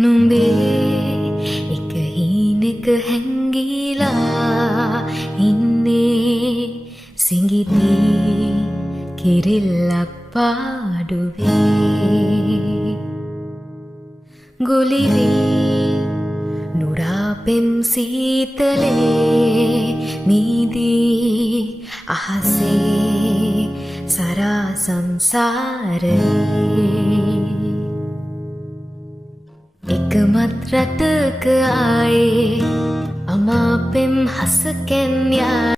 නුඹේ එක හීනෙක හැංගිලා ඉන්නේ සිඟිති කිරිල්ලක් පාඩුවේ ගුලිවී නුරාපෙම් සීතලේ නීදී අහසේ සරා සංසාරේ එකමත් රටක ආයේ අමාපෙම් හසකෙන් යා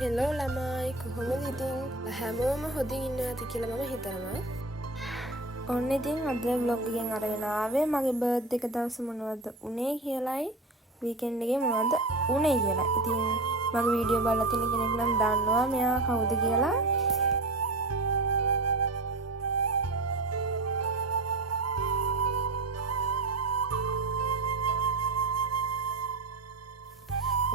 හෙලෝ ළමයි කොහොමද ඉතින් හැමෝම හොඳින් ඉන්නවා ඇති කියලා මම හිතනවා. ඔන්න ඉතින් අද vlog එකෙන් අරගෙන ආවේ මගේ බර්ත්ඩේ එක දවස් මොනවද උනේ කියලායි වීකෙන්ඩ් එකේ මොනවද උනේ කියලා. ඉතින් මගේ වීඩියෝ බලලා තියෙන කෙනෙක් නම් දන්නවා මෙයා කවුද කියලා.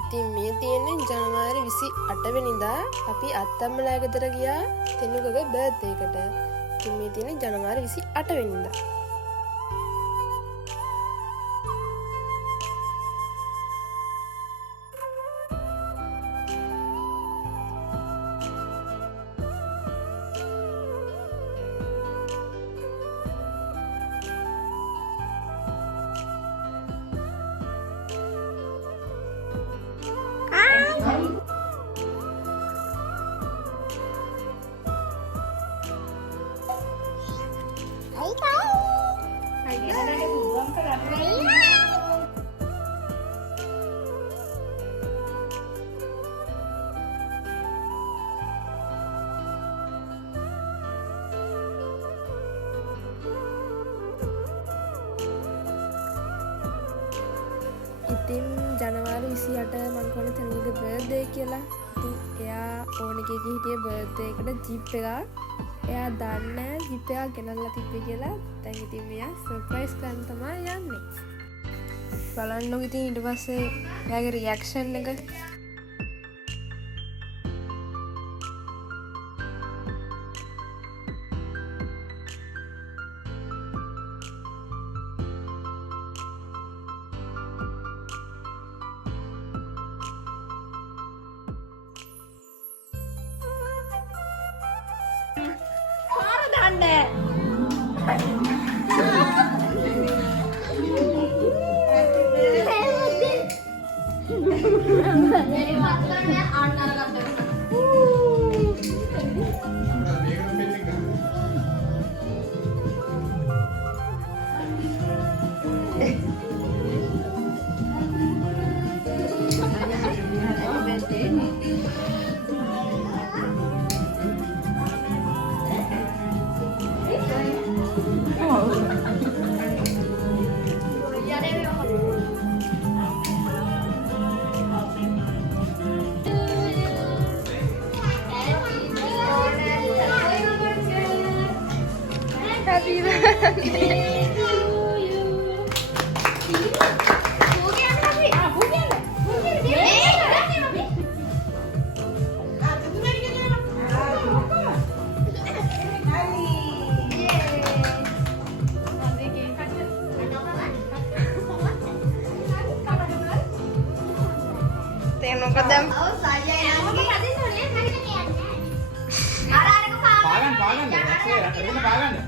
ඉතින් මේ තියෙන්නේ ජනවාරි 28 වෙනිදා අපි අත්තම්මලා ගෙදර ගියා තෙනුගගේ බර්ත්ඩේ එකට. ඉතින් මේ තියෙන්නේ ජනවාරි 28 වෙනිදා. ඉතින් ජනවාරි 28 මං කොහොමද තනුගේ බර්ත්ඩේ කියලා. ඉතින් එයා ඕන එකක හිටියේ බර්ත්ඩේ එකට ජිප් එකක්. එයා දන්නේ ජිප් එකක් ගෙනල්ලා තිබ්බේ කියලා. දැන් ඉතින් මෙයා සර්ප්‍රයිස් කරන්න තමයි යන්නේ. බලන්නකො ඉතින් ඊට පස්සේ එයාගේ රියැක්ෂන් එක.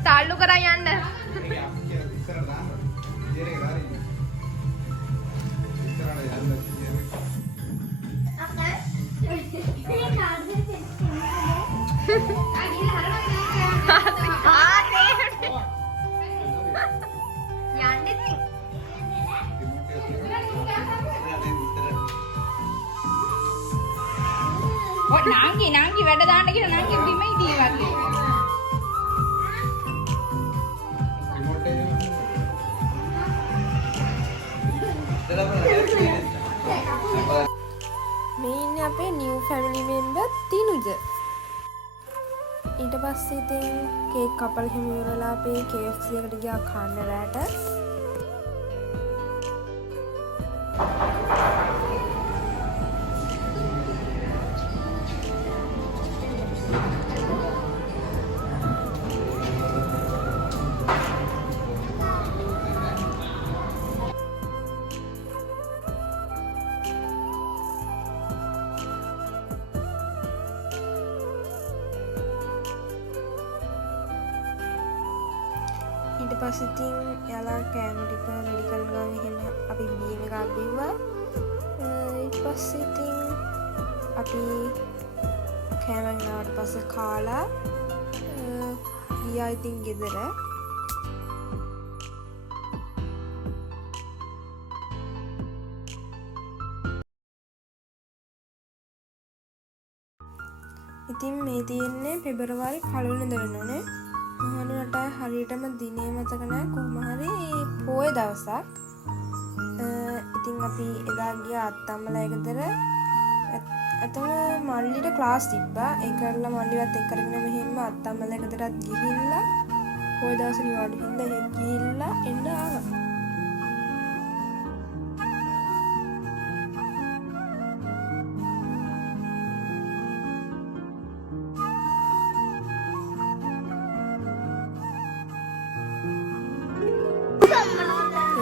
තාල්ලු කරා යන්න. නංගි වැඩ දාන්න කියලා නංගි බිම ඉදී වගේ. මේ ඉන්නේ අපේ නිව් ෆැමිලි මෙම්බර් තිනුජ. ඊට පස්සේ ඉතින් කේක් කපලා හිම ඉවරලා අපි KFC එකට ගියා කන්න රැට. පස්සේ ඉතින් එයාලා කෑම ටික රෙඩි කරනවා එහෙම අපි බීම එකක් බිව්වා. ඊට පස්සේ ඉතින් අපි කෑම ගෙනාවට පස්සේ කාලා ගියා ඉතින් ගෙදර. ඉතින් මේ තියෙන්නේ පෙබරවාරි 1 වෙනිදා වෙනෝනේ. මහනුවරට හරියටම දිනේ මතක නැහැ කොහොම හරි පොය දවසක්. ඉතින් අපි එදා ගියා අත්තම්මලා ගෙදර. අතම මල්ලිට ක්ලාස් තිබ්බා. ඒ කරලා මල්ලිවත් එක්ක කරගෙන මෙහෙම අත්තම්මලා ගෙදරත් ගිහිල්ලා පොය දවස් නිවාඩු හින්දා එහෙ ගිහිල්ලා එන්න ආවා.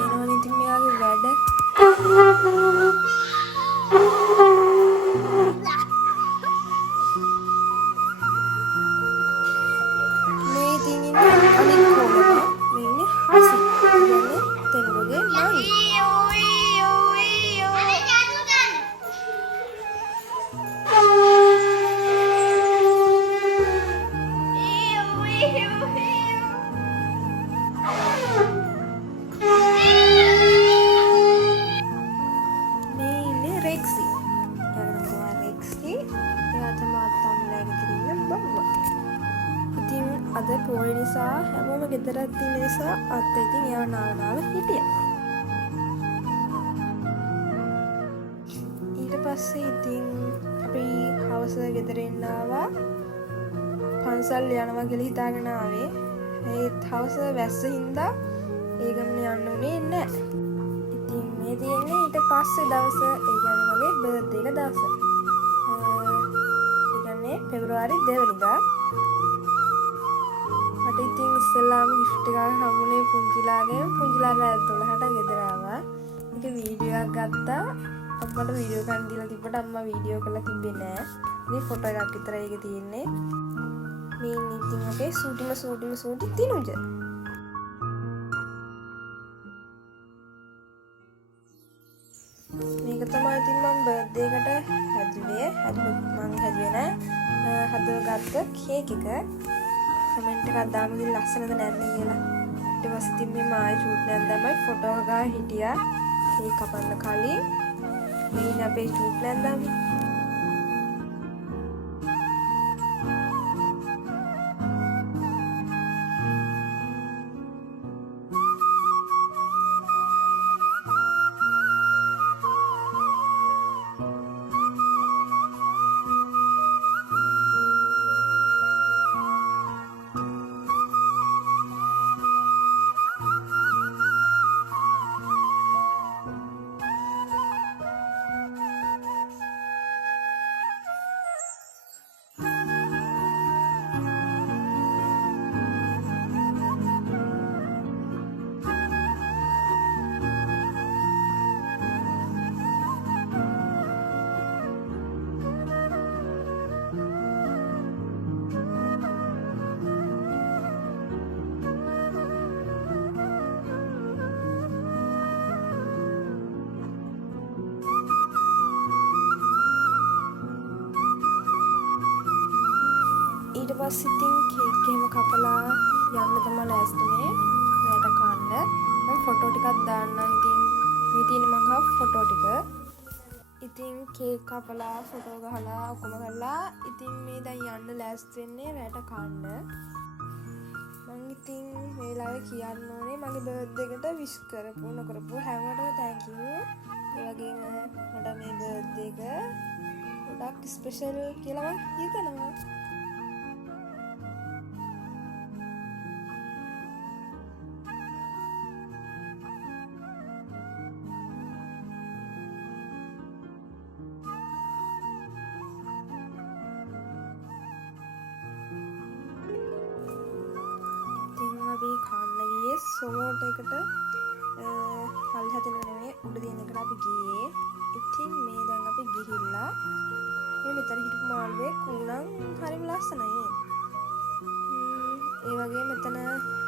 ඒනවනේ ඉතින් මෙයාගේ වැඩ. මේ ඉතින් ඉන්නේ අනිත් කොළම. මේ ඉන්නේ හසි. කියන්නේ තෙනුගේ මයි. අද පොය නිසා හැමෝම ගෙදරත් ඉන්න නිසා අත් ඉතින් එයාව නාවනාව හිටියා. ඊට පස්සේ ඉතින් අපි හවස ගෙදර එන්න ආවා. පන්සල් යනවා කියලා හිතාගෙන ආවේ. ඒත් හවස වැස්ස හින්දා ඒ ගමන යන්න උනේ නැහැ. ඉතින් මේ තියෙන්නේ ඊට පස්සේ දවස ඒ කියන්නේ මගේ බර්ත්ඩේ එක දවස. ඒ කියන්නේ පෙබරවාරි 2 වෙනිදා. මට ඉතින් ඉස්සෙල්ලාම gift එකක් හම්බුනේ පුංචිලා රෑ 12ට ගෙදර ආවා. ඒක වීඩියෝ එකක් ගත්තා. අප්පට වීඩියෝ එකක් දීලා තිබ්බට අම්මා වීඩියෝ කරලා තිබ්බේ නෑ. මේ ෆොටෝ එකක් විතරයි ඒකේ තියෙන්නේ. මේ ඉතින් අපේ සූටි තිනුජ. මේක තමයි ඉතින් මම බර්ත්ඩේ එකට හැදුවේ. මම හැදුවේ නෑ. හදවගත්ත කේක් එක. කමෙන්ට් එකක් දාමු ඉතින් ලස්සනද නැද්ද කියලා. ඊට පස්සේ ඉතින් මේ මායි ෂූට් එකක් දැම්මයි ෆොටෝ එක හිටියා. කේක් කපන්න කලින් මේ ඉන්නේ අපේ ෂූට් එකක් දාමු. ඊට පස්සේ ඉතින් කේක් එකම කපලා යන්න තමයි ලෑස්තිනේ. දැන් කන්න මම ෆොටෝ ටිකක් දාන්නම්. ඉතින් මේ තියෙන මං ෆොටෝ ටික. ඉතින් කේක් කපලා ෆොටෝ ගහලා ඔක්කොම කරලා ඉතින් මේ දැන් යන්න ලෑස්ති වෙන්නේ රැට කන්න. මං ඉතින් මේ වෙලාවේ කියන්න ඕනේ මගේ බර්ත්ඩේ එකට විශ් කරපු නොකරපු හැමෝටම තෑන්ක් යූ. ඒ වගේම මට මේ බර්ත්ඩේ එක ගොඩක් ස්පෙෂල් කියලා මං හිතනවා. අපි කන්න ගියේ සොමෝට එකට පල්ල හදන නෙමෙයි උඩ දින එකට අපි ගියේ. ඉතින් මේ දැන් අපි ගිහිල්ලා මේ මෙතන හිටපු මාළුවේ කුණන් හරිම ලස්සනයි. ඒ වගේ මෙතන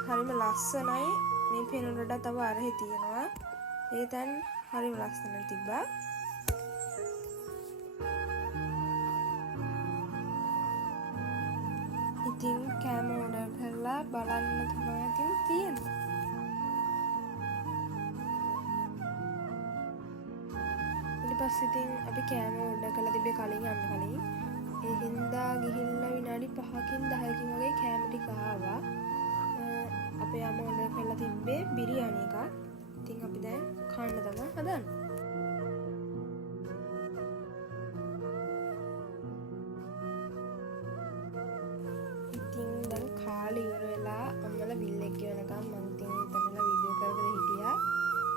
හරිම ලස්සනයි. මේ පෙනුනට තව අරහෙ තියෙනවා. ඒ තැන් හරිම ලස්සන තිබ්බා. ඉතින් කෑම ඕඩර් කරලා බලන්න තමයි ඉතින් තියෙන්නේ. ඊට පස්සේ ඉතින් අපි කෑම ඕඩර් කරලා තිබ්බේ කලින් යන්න කලින්. ඒ හින්දා ගිහිල්ලා විනාඩි 5කින් 10කින් වගේ කෑම ටික ආවා. අපේ අම්ම ඕඩර් කරලා තිබ්බේ බිරියානි එකක්. ඉතින් අපි දැන් කන්න තමයි හදන්නේ. ඉතින් දැන් කාලේ ඉවර වෙලා අම්මලා බිල් එක ගෙවනකම් මම ඉතින් ඉතනලා වීඩියෝ කර කර හිටියා.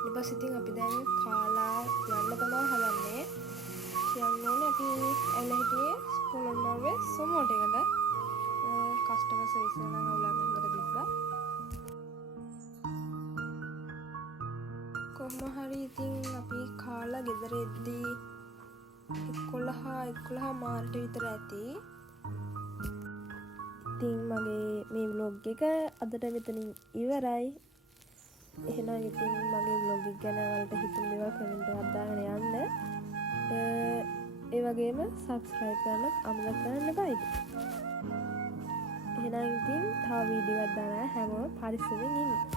ඊට පස්සේ ඉතින් අපි දැන් කාලා යන්න තමයි හදන්නේ. කියන්නේ අපි ඇවිල්ලා හිටියේ පොළොන්නරුවේ සොමෝට එකට. කස්ටමර් සර්විස් එක නම් අවුලක් හොඳට තිබ්බා. කොහොම හරි ඉතින් අපි කාලා ගෙදර එද්දී 11 මාර්ට විතර ඇති. ඉතින් මගේ මේ vlog එක අදට මෙතනින් ඉවරයි. එහෙනම් ඉතින් මගේ vlog එක ගැන ඔයාලට හිතුන දේවල් කමෙන්ට් එකක් දාගෙන යන්න. ඒ වගේම subscribe කරන්න අමතක කරන්න එපා. එහෙනම් ඉතින් තව වීඩියෝ එකක් දාලා හැමෝම පරිස්සමෙන් ඉන්න.